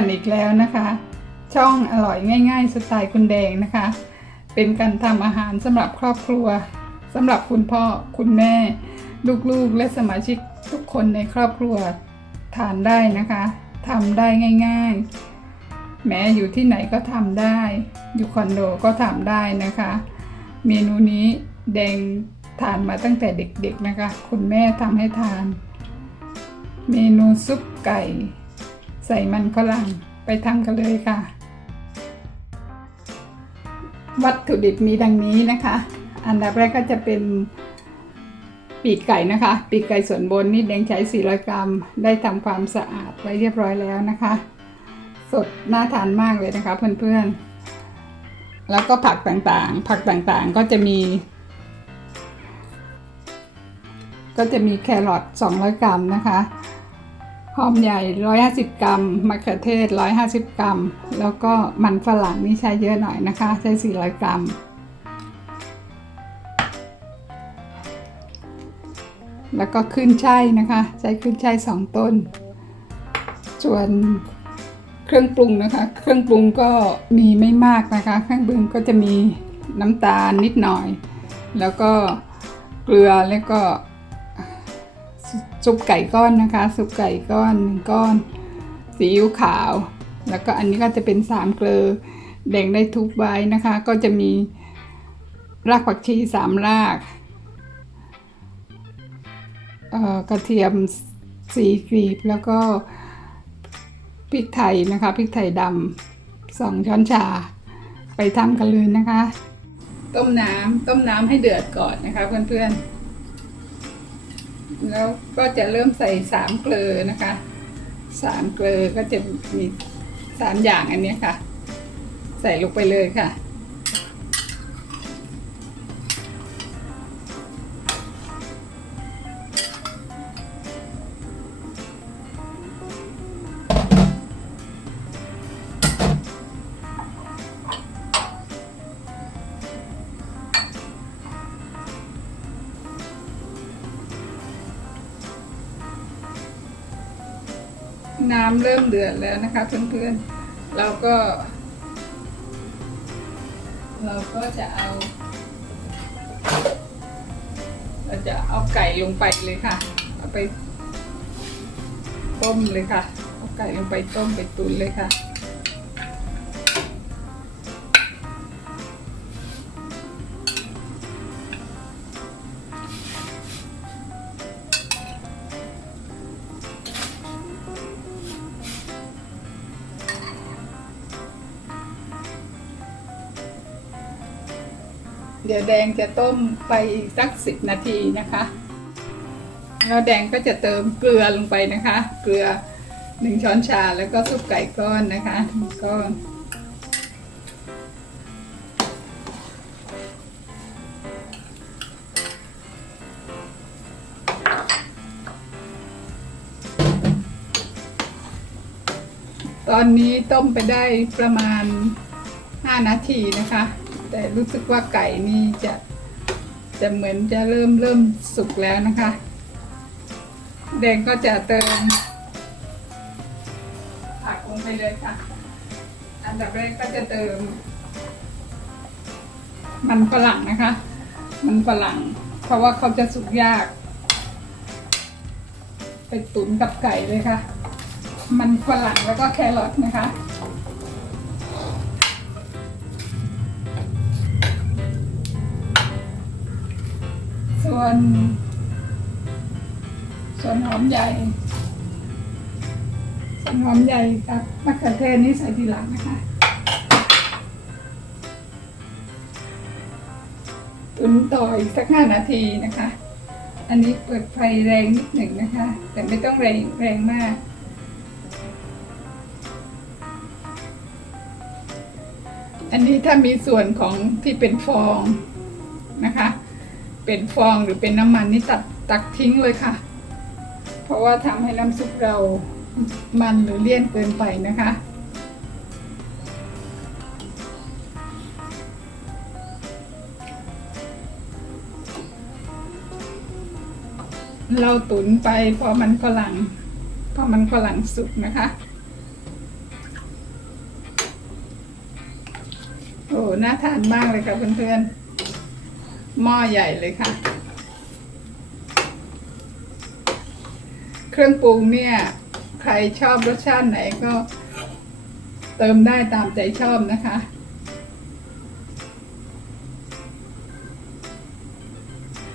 กันอีกแล้วนะคะ ช่องอร่อยง่ายๆสไตล์คุณแดงนะคะ เป็นการทำอาหารสำหรับครอบครัวสำหรับคุณพ่อคุณแม่ลูกๆและสมาชิกทุกคนในครอบครัวทานได้นะคะทำได้ง่ายๆแม้อยู่ที่ไหนก็ทำได้อยู่คอนโดก็ทำได้นะคะเมนูนี้แดงทานมาตั้งแต่เด็กๆนะคะคุณแม่ทำให้ทานเมนูซุปไก่ใส่มันฝรั่งไปทำกันเลยค่ะวัตถุดิบมีดังนี้นะคะอันดับแรกก็จะเป็นปีกไก่นะคะปีกไก่ส่วนบนนี่แดงใช้400 กรัมได้ทำความสะอาดไว้เรียบร้อยแล้วนะคะสดน่าทานมากเลยนะคะเพื่อนๆแล้วก็ผักต่างๆก็จะมีแครอท200 กรัมนะคะหอมใหญ่150 กรัมมะเขือเทศ150 กรัมแล้วก็มันฝรั่งนี่ใช้เยอะหน่อยนะคะใช้400 กรัมแล้วก็ขึ้นช่ายนะคะใช้ขึ้นช่าย2 ต้นส่วนเครื่องปรุงนะคะเครื่องปรุงก็มีไม่มากนะคะเครื่องปรุงก็จะมีน้ำตาลนิดหน่อยแล้วก็เกลือแล้วก็ซุปไก่ก้อนนะคะซุปไก่ก้อน1 ก้อนซีอิ๊วขาวแล้วก็อันนี้ก็จะเป็น3 เกลือแดงได้ทุบไว้นะคะก็จะมีรากผักชี3 รากกระเทียม4 กลีบแล้วก็พริกไทยนะคะพริกไทยดำ2 ช้อนชาไปทำกันเลยนะคะต้มน้ำให้เดือดก่อนนะคะเพื่อนๆแล้วก็จะเริ่มใส่3 เกลือนะคะ3 เกลือก็จะมี3 อย่างอันนี้ค่ะใส่ลงไปเลยค่ะน้ำเริ่มเดือดแล้วนะคะเพื่อนๆเราก็จะเอาไก่ลงไปเลยค่ะเอาไปต้มเลยค่ะเอาไก่ลงไปต้มไปตุ๋นเลยค่ะเดี๋ยวแดงจะต้มไปอีกสัก10 นาทีนะคะแล้วแดงก็จะเติมเกลือลงไปนะคะเกลือ1 ช้อนชาแล้วก็ซุปไก่ก้อนนะคะ1 ก้อนตอนนี้ต้มไปได้ประมาณ5 นาทีนะคะแต่รู้สึกว่าไก่นี่จะเหมือนจะเริ่มสุกแล้วนะคะแดงก็จะเติมผักลงไปเลยค่ะอันดับแรกก็จะเติมมันฝรั่งนะคะมันฝรั่งเพราะว่าเขาจะสุกยากไปตุ๋นกับไก่เลยค่ะมันฝรั่งแล้วก็แครอทนะคะส่วนหอมใหญ่กับมะเขือเทศนี่ใส่ทีหลังนะคะตุ๋นต่ออีกสัก5 นาทีนะคะอันนี้เปิดไฟแรงนิดหนึ่งนะคะแต่ไม่ต้องแรงมากอันนี้ถ้ามีส่วนของที่เป็นฟองนะคะเป็นฟองหรือเป็นน้ำมันนี่ตักทิ้งเลยค่ะเพราะว่าทำให้น้ำซุปเรามันหรือเลี่ยนเกินไปนะคะเราตุ๋นไปพอมันฝรั่งสุกนะคะ น่าทานมากเลยค่ะเพื่อนๆหม้อใหญ่เลยค่ะเครื่องปรุงเนี่ยใครชอบรสชาติไหนก็เติมได้ตามใจชอบนะคะ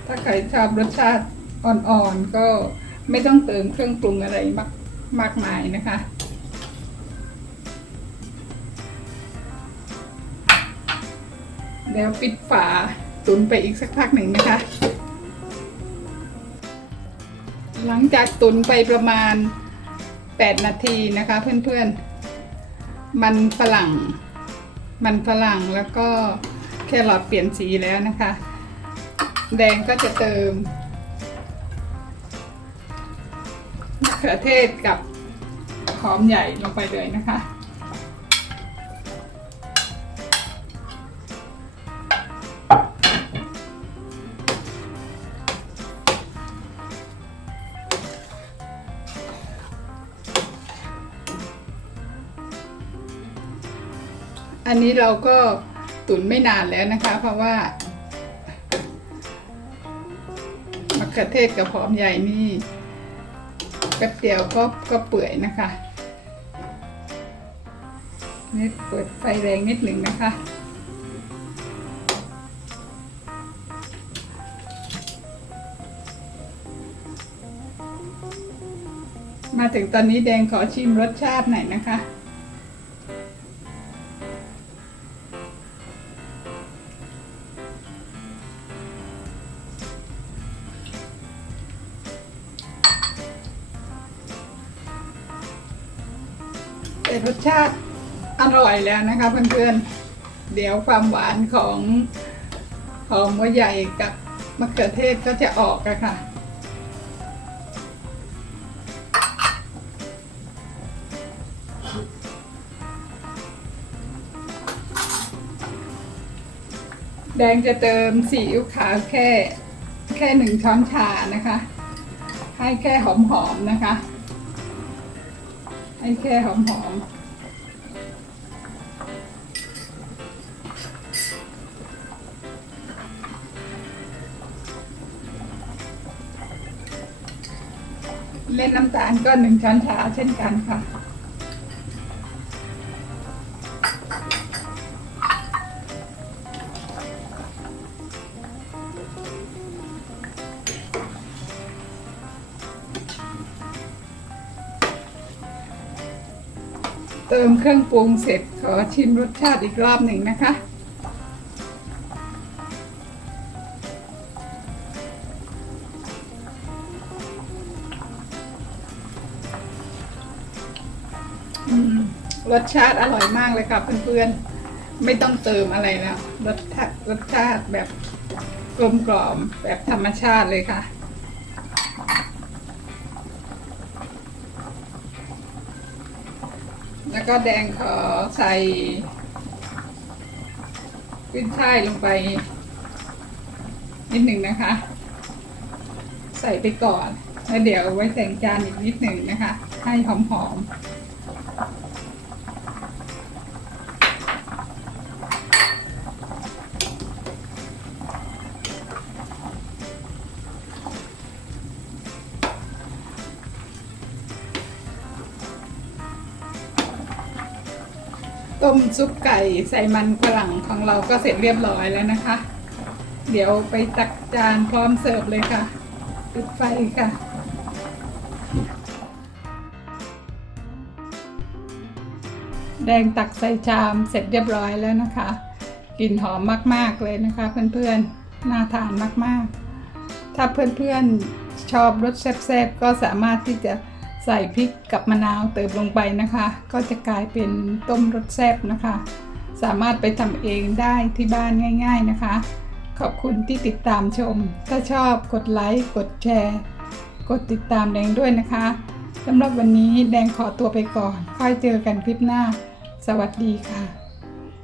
ถ้าใครชอบรสชาติอ่อนๆก็ไม่ต้องเติมเครื่องปรุงอะไรมากมายนะคะแล้วปิดฝาตุ๋นไปอีกสักพักหนึ่งนะคะหลังจากตุ๋นไปประมาณ8 นาทีนะคะเพื่อนๆมันฝรั่งแล้วก็แครอทเปลี่ยนสีแล้วนะคะแดงก็จะเติมมะเขือเทศกับหอมใหญ่ลงไปเลยนะคะอันนี้เราก็ตุ๋นไม่นานแล้วนะคะเพราะว่ามะเขือเทศกับหอมใหญ่นี่แป๊บเดียวก็เปื่อยนะคะนี่เปิดไฟแรงนิดหนึ่งนะคะมาถึงตอนนี้แดงขอชิมรสชาติหน่อยนะคะแต่รสชาติอร่อยแล้วนะคะเพื่อนๆเดี๋ยวความหวานของหอมหัวใหญ่กับมะเขือเทศก็จะออกอะค่ะแดงจะเติมซีอิ๊วขาวแค่1 ช้อนชานะคะให้แค่หอมๆนะคะให้แค่หอมเล่นน้ำตาลก็1 ช้อนชาเช่นกันค่ะเติมเครื่องปรุงเสร็จขอชิมรสชาติอีกรอบหนึ่งนะคะรสชาติอร่อยมากเลยค่ะเพื่อนๆไม่ต้องเติมอะไรแล้วรสชาติแบบกลมกล่อมแบบธรรมชาติเลยค่ะแล้วก็แดงขอใส่ขึ้นช่ายลงไปนิดหนึ่งนะคะใส่ไปก่อนแล้วเดี๋ยวไว้แต่งจานอีกนิดหนึ่งนะคะให้หอมต้มซุปไก่ใส่มันฝรั่งของเราก็เสร็จเรียบร้อยแล้วนะคะเดี๋ยวไปตักจานพร้อมเสิร์ฟเลยค่ะปิดไฟค่ะแดงตักใส่ชามเสร็จเรียบร้อยแล้วนะคะกลิ่นหอมมากๆเลยนะคะเพื่อนๆน่าทานมากๆถ้าเพื่อนๆชอบรสแซ่บๆก็สามารถที่จะใส่พริกกับมะนาวเติมลงไปนะคะก็จะกลายเป็นต้มรสแซ่บนะคะสามารถไปทำเองได้ที่บ้านง่ายๆนะคะขอบคุณที่ติดตามชมถ้าชอบกดไลค์กดแชร์กดติดตามแดงด้วยนะคะสำหรับวันนี้แดงขอตัวไปก่อนค่อยเจอกันคลิปหน้าสวัสดีค่ะ